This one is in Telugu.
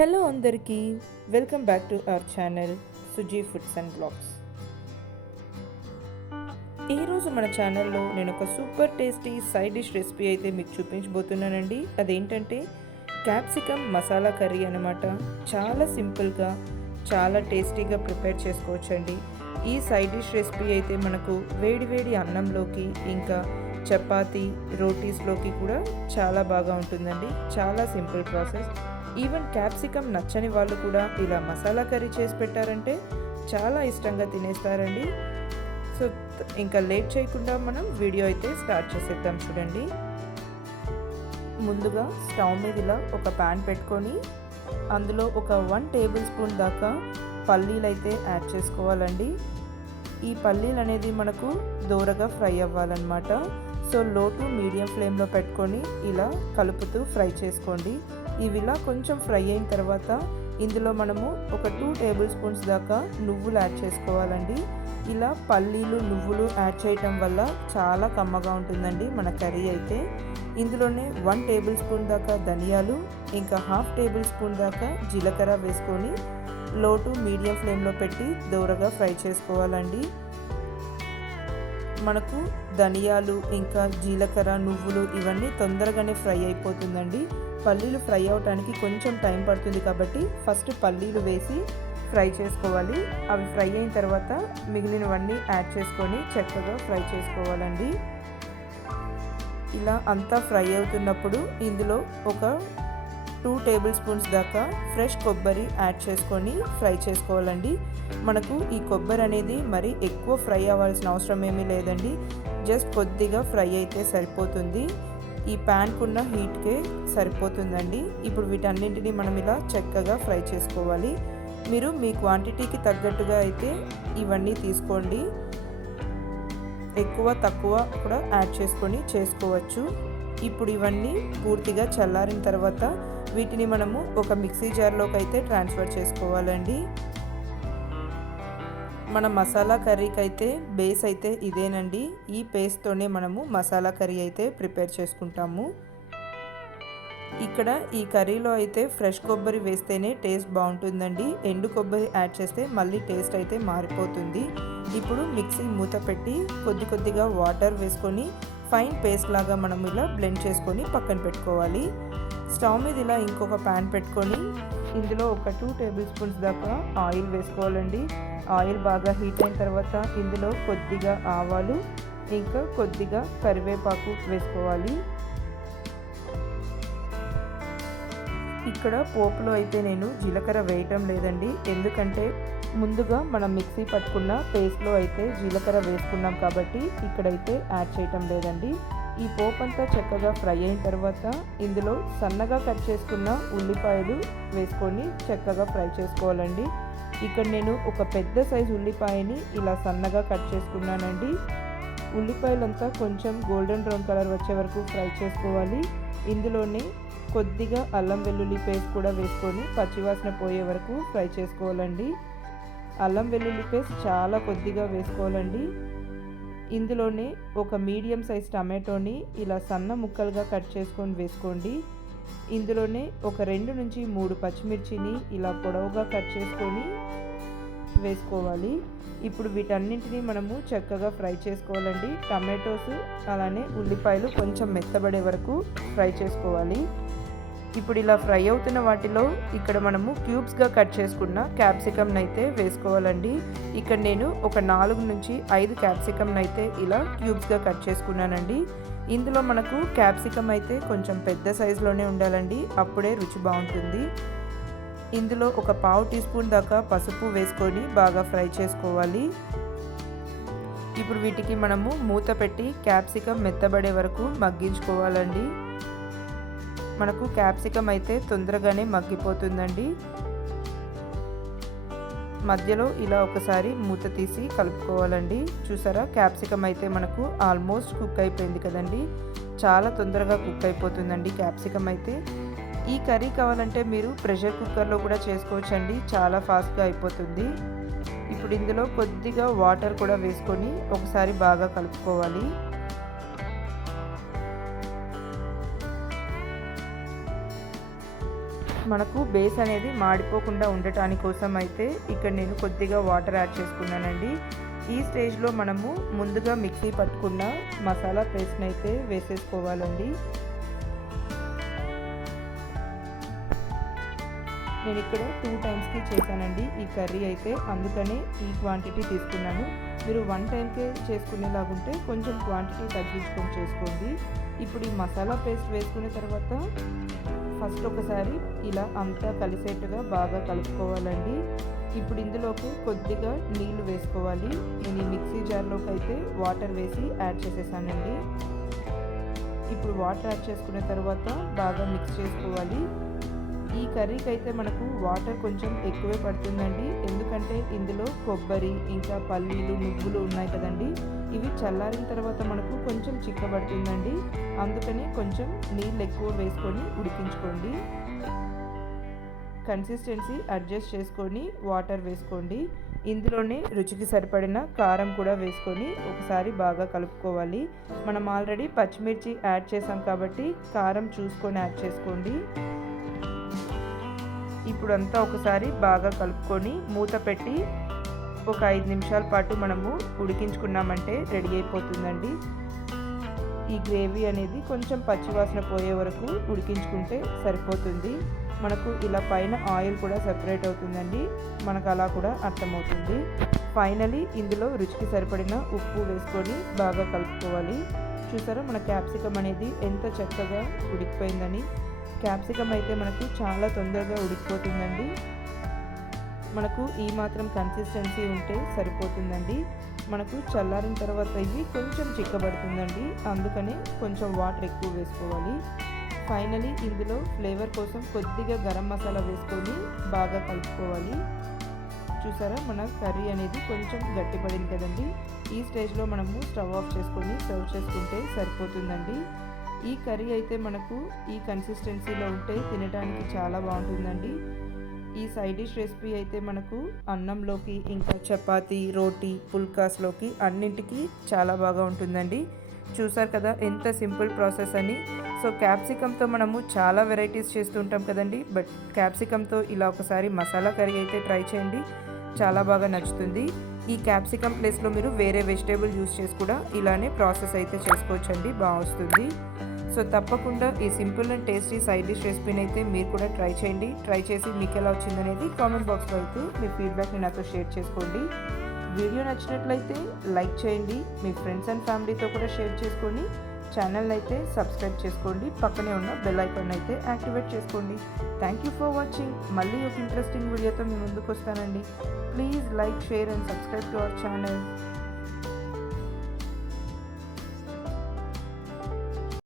హలో అందరికీ welcome back to our channel Suji foods and blogs. ఈరోజు మన ఛానల్లో నేను ఒక super tasty side dish recipe అయితే మీకు చూపించబోతున్నానండి. అదేంటంటే క్యాప్సికమ్ మసాలా కర్రీ అనమాట చాలా సింపుల్గా చాలా టేస్టీగా ప్రిపేర్ చేసుకోవచ్చండి. ఈ సైడ్ డిష్ రెసిపీ అయితే మనకు వేడివేడి అన్నంలోకి ఇంకా చపాతీ రోటీస్లోకి కూడా చాలా బాగా ఉంటుందండి. చాలా సింపుల్ ప్రాసెస్. ఈవెన్ క్యాప్సికమ్ నచ్చని వాళ్ళు కూడా ఇలా మసాలా కర్రీ చేసి పెట్టారంటే చాలా ఇష్టంగా తినేస్తారండి. సో ఇంకా లేట్ చేయకుండా మనం వీడియో అయితే స్టార్ట్ చేసేద్దాం చూడండి. ముందుగా స్టవ్ మీద ఇలా ఒక ప్యాన్ పెట్టుకొని అందులో ఒక వన్ టేబుల్ స్పూన్ దాకా పల్లీలు అయితే యాడ్ చేసుకోవాలండి. ఈ పల్లీలు అనేది మనకు దూరగా ఫ్రై అవ్వాలన్నమాట. సో లో టు మీడియం ఫ్లేమ్లో పెట్టుకొని ఇలా కలుపుతూ ఫ్రై చేసుకోండి. ఇవిలా కొంచెం ఫ్రై అయిన తర్వాత ఇందులో మనము ఒక టూ టేబుల్ స్పూన్స్ దాకా నువ్వులు యాడ్ చేసుకోవాలండి. ఇలా పల్లీలు నువ్వులు యాడ్ చేయటం వల్ల చాలా కమ్మగా ఉంటుందండి మన కర్రీ అయితే. ఇందులోనే వన్ టేబుల్ స్పూన్ దాకా ధనియాలు ఇంకా హాఫ్ టేబుల్ స్పూన్ దాకా జీలకర్ర వేసుకొని లో టు మీడియం ఫ్లేమ్లో పెట్టి దూరగా ఫ్రై చేసుకోవాలండి. మనకు ధనియాలు ఇంకా జీలకర్ర నువ్వులు ఇవన్నీ తొందరగానే ఫ్రై అయిపోతుందండి. పల్లీలు ఫ్రై అవడానికి కొంచెం టైం పడుతుంది కాబట్టి ఫస్ట్ పల్లీలు వేసి ఫ్రై చేసుకోవాలి. అవి ఫ్రై అయిన తర్వాత మిగిలినవన్నీ యాడ్ చేసుకొని చక్కగా ఫ్రై చేసుకోవాలండి. ఇలా అంతా ఫ్రై అవుతున్నప్పుడు ఇందులో ఒక టూ టేబుల్ స్పూన్స్ దాకా ఫ్రెష్ కొబ్బరి యాడ్ చేసుకొని ఫ్రై చేసుకోవాలండి. మనకు ఈ కొబ్బరి అనేది మరి ఎక్కువ ఫ్రై అవ్వాల్సిన అవసరం ఏమీ లేదండి. జస్ట్ కొద్దిగా ఫ్రై అయితే సరిపోతుంది. ఈ ప్యాన్కున్న హీట్కే సరిపోతుందండి. ఇప్పుడు వీటన్నింటినీ మనం ఇలా చక్కగా ఫ్రై చేసుకోవాలి. మీరు మీ క్వాంటిటీకి తగ్గట్టుగా అయితే ఇవన్నీ తీసుకోండి. ఎక్కువ తక్కువ కూడా యాడ్ చేసుకొని చేసుకోవచ్చు. ఇప్పుడు ఇవన్నీ పూర్తిగా చల్లారిన తర్వాత వీటిని మనము ఒక మిక్సీ జార్లోకి అయితే ట్రాన్స్ఫర్ చేసుకోవాలండి. మన మసాలా కర్రీకి అయితే బేస్ అయితే ఇదేనండి. ఈ పేస్ట్తోనే మనము మసాలా కర్రీ అయితే ప్రిపేర్ చేసుకుంటాము. ఇక్కడ ఈ కర్రీలో అయితే ఫ్రెష్ కొబ్బరి వేస్తేనే టేస్ట్ బాగుంటుందండి. ఎండు కొబ్బరి యాడ్ చేస్తే మళ్ళీ టేస్ట్ అయితే మారిపోతుంది. ఇప్పుడు మిక్సీ మూత పెట్టి కొద్ది కొద్దిగా వాటర్ వేసుకొని ఫైన్ పేస్ట్ లాగా మనం ఇలా బ్లెండ్ చేసుకొని పక్కన పెట్టుకోవాలి. స్టవ్ మీద ఇలా ఇంకొక ప్యాన్ పెట్టుకొని ఇందులో ఒక టూ టేబుల్ స్పూన్స్ దాకా ఆయిల్ వేసుకోవాలండి. ఆయిల్ బాగా హీట్ అయిన తర్వాత ఇందులో కొద్దిగా ఆవాలు ఇంకా కొద్దిగా కరివేపాకు వేసుకోవాలి. ఇక్కడ పోపులో అయితే నేను జీలకర్ర వేయటం లేదండి. ఎందుకంటే ముందుగా మనం మిక్సీ పట్టుకున్న పేస్ట్లో అయితే జీలకర్ర వేసుకున్నాం కాబట్టి ఇక్కడైతే యాడ్ చేయటం లేదండి. ఈ పోపు అంతా చక్కగా ఫ్రై అయిన తర్వాత ఇందులో సన్నగా కట్ చేసుకున్న ఉల్లిపాయలు వేసుకొని చక్కగా ఫ్రై చేసుకోవాలండి. ఇక్కడ నేను ఒక పెద్ద సైజు ఉల్లిపాయని ఇలా సన్నగా కట్ చేసుకున్నానండి. ఉల్లిపాయలంతా కొంచెం గోల్డెన్ బ్రౌన్ కలర్ వచ్చే వరకు ఫ్రై చేసుకోవాలి. ఇందులోనే కొద్దిగా అల్లం వెల్లుల్లి పేస్ట్ కూడా వేసుకొని పచ్చివాసన పోయే వరకు ఫ్రై చేసుకోవాలండి. అల్లం వెల్లుల్లి పేస్ట్ చాలా కొద్దిగా వేసుకోవాలండి. ఇందులోనే ఒక మీడియం సైజ్ టమాటోని ఇలా సన్న ముక్కలుగా కట్ చేసుకొని వేసుకోండి. ఇందులోనే ఒక రెండు నుంచి మూడు పచ్చిమిర్చిని ఇలా పొడవుగా కట్ చేసుకొని వేసుకోవాలి. ఇప్పుడు వీటన్నింటినీ మనము చక్కగా ఫ్రై చేసుకోవాలండి. టమాటోస్ అలానే ఉల్లిపాయలు కొంచెం మెత్తబడే వరకు ఫ్రై చేసుకోవాలి. ఇప్పుడు ఇలా ఫ్రై అవుతున్న వాటిలో ఇక్కడ మనము క్యూబ్స్గా కట్ చేసుకున్న క్యాప్సికమ్ని అయితే వేసుకోవాలండి. ఇక్కడ నేను ఒక నాలుగు నుంచి ఐదు క్యాప్సికమ్ని అయితే ఇలా క్యూబ్స్గా కట్ చేసుకున్నానండి. ఇందులో మనకు క్యాప్సికమ్ అయితే కొంచెం పెద్ద సైజులోనే ఉండాలండి. అప్పుడే రుచి బాగుంటుంది. ఇందులో ఒక పావు టీ స్పూన్ దాకా పసుపు వేసుకొని బాగా ఫ్రై చేసుకోవాలి. ఇప్పుడు వీటికి మనము మూత పెట్టి క్యాప్సికమ్ మెత్తబడే వరకు మగ్గించుకోవాలండి. మనకు క్యాప్సికమ్ అయితే తొందరగానే మగ్గిపోతుందండి. మధ్యలో ఇలా ఒకసారి మూత తీసి కలుపుకోవాలండి. చూసారా? క్యాప్సికమ్ అయితే మనకు ఆల్మోస్ట్ కుక్ అయిపోయింది కదండి. చాలా తొందరగా కుక్ అయిపోతుందండి క్యాప్సికమ్ అయితే. ఈ కర్రీ కావాలంటే మీరు ప్రెషర్ కుక్కర్లో కూడా చేసుకోవచ్చండి. చాలా ఫాస్ట్గా అయిపోతుంది. ఇప్పుడు ఇందులో కొద్దిగా వాటర్ కూడా వేసుకొని ఒకసారి బాగా కలుపుకోవాలి. మనకు బేస్ అనేది మాడిపోకుండా ఉండటానికి కోసం అయితే ఇక్కడ నేను కొద్దిగా వాటర్ యాడ్ చేసుకున్నానండి. ఈ స్టేజ్లో మనము ముందుగా మిక్సీ పట్టుకున్న మసాలా పేస్ట్ని అయితే వేసేసుకోవాలండి. నేను ఇక్కడ టూ టైమ్స్కి చేశానండి. ఈ కర్రీ అయితే అందుకనే ఈ క్వాంటిటీ తీసుకున్నాను. మీరు వన్ టైంకే చేసుకునేలాగుంటే కొంచెం క్వాంటిటీ తగ్గించుకొని చేసుకోండి. ఇప్పుడు ఈ మసాలా పేస్ట్ వేసుకున్న తర్వాత ఫస్ట్ ఒకసారి ఇలా అంతా కలిసేట్టుగా బాగా కలుపుకోవాలండి. ఇప్పుడు ఇందులోకి కొద్దిగా నీళ్ళు వేసుకోవాలి. నేను ఈ మిక్సీ జార్లోకి అయితే వాటర్ వేసి యాడ్ చేసేసానండి. ఇప్పుడు వాటర్ యాడ్ చేసుకున్న తర్వాత బాగా మిక్స్ చేసుకోవాలి. ఈ కర్రీకి అయితే మనకు వాటర్ కొంచెం ఎక్కువే పడుతుందండి. ఎందుకంటే ఇందులో కొబ్బరి ఇంకా పల్లీలు నువ్వులు ఉన్నాయి కదండి. ఇవి చల్లారిన తర్వాత మనకు కొంచెం చిక్కబడుతుందండి. అందుకని కొంచెం నీళ్ళు ఎక్కువ వేసుకొని ఉడికించుకోండి. కన్సిస్టెన్సీ అడ్జస్ట్ చేసుకొని వాటర్ వేసుకోండి. ఇందులోనే రుచికి సరిపడిన కారం కూడా వేసుకొని ఒకసారి బాగా కలుపుకోవాలి. మనం ఆల్రెడీ పచ్చిమిర్చి యాడ్ చేసాం కాబట్టి కారం చూసుకొని యాడ్ చేసుకోండి. ఇప్పుడు అంతా ఒకసారి బాగా కలుపుకొని మూత పెట్టి ఒక ఐదు నిమిషాల పాటు మనము ఉడికించుకున్నామంటే రెడీ అయిపోతుందండి. ఈ గ్రేవీ అనేది కొంచెం పచ్చివాసన పోయే వరకు ఉడికించుకుంటే సరిపోతుంది. మనకు ఇలా పైన ఆయిల్ కూడా సెపరేట్ అవుతుందండి. మనకు అలా కూడా అర్థమవుతుంది. ఫైనలీ ఇందులో రుచికి సరిపడిన ఉప్పు వేసుకొని బాగా కలుపుకోవాలి. చూసారా మన క్యాప్సికమ్ అనేది ఎంత చక్కగా ఉడికిపోయిందని? క్యాప్సికమ్ అయితే మనకు చాలా తొందరగా ఉడికిపోతుందండి. మనకు ఈ మాత్రం కన్సిస్టెన్సీ ఉంటే సరిపోతుందండి. మనకు చల్లారిన తర్వాత ఇవి కొంచెం చిక్కబడుతుందండి. అందుకనే కొంచెం వాటర్ ఎక్కువ వేసుకోవాలి. ఫైనలీ ఇందులో ఫ్లేవర్ కోసం కొద్దిగా గరం మసాలా వేసుకొని బాగా కలుపుకోవాలి. చూసారా మన కర్రీ అనేది కొంచెం గట్టిపడింది కదండి. ఈ స్టేజ్లో మనము స్టవ్ ఆఫ్ చేసుకొని సర్వ్ చేసుకుంటే సరిపోతుందండి. ఈ కర్రీ అయితే మనకు ఈ కన్సిస్టెన్సీలో ఉంటే తినడానికి చాలా బాగుంటుందండి. ఈ సైడ్ డిష్ రెసిపీ అయితే మనకు అన్నంలోకి ఇంకా చపాతి రోటీ పుల్కాస్లోకి అన్నింటికి చాలా బాగా ఉంటుందండి. చూసారు కదా ఎంత సింపుల్ ప్రాసెస్ అని. సో క్యాప్సికంతో మనము చాలా వెరైటీస్ చేస్తుంటాం కదండి. బట్ క్యాప్సికమ్తో ఇలా ఒకసారి మసాలా కర్రీ అయితే ట్రై చేయండి. చాలా బాగా నచ్చుతుంది. ఈ క్యాప్సికమ్ ప్లేస్లో మీరు వేరే వెజిటేబుల్ యూస్ చేసి కూడా ఇలానే ప్రాసెస్ అయితే చేసుకోవచ్చండి. బాగా వస్తుంది. సో తప్పకుండా ఈ simple and tasty side dish రెసిపీని అయితే మీరు కూడా ట్రై చేయండి. ట్రై చేసి మీకు ఎలా వచ్చిందనేది కామెంట్ బాక్స్లో అయితే మీ ఫీడ్బ్యాక్ని నాతో షేర్ చేసుకోండి. వీడియో నచ్చినట్లయితే లైక్ చేయండి. మీ ఫ్రెండ్స్ అండ్ ఫ్యామిలీతో కూడా షేర్ చేసుకొని ఛానల్ అయితే సబ్స్క్రైబ్ చేసుకోండి. పక్కనే ఉన్న బెల్ ఐకాన్ అయితే యాక్టివేట్ చేసుకోండి. థ్యాంక్ యూ ఫర్ వాచింగ్ మళ్ళీ ఒక ఇంట్రెస్టింగ్ వీడియోతో మీ ముందుకు వస్తానండి. Please like share and subscribe to our channel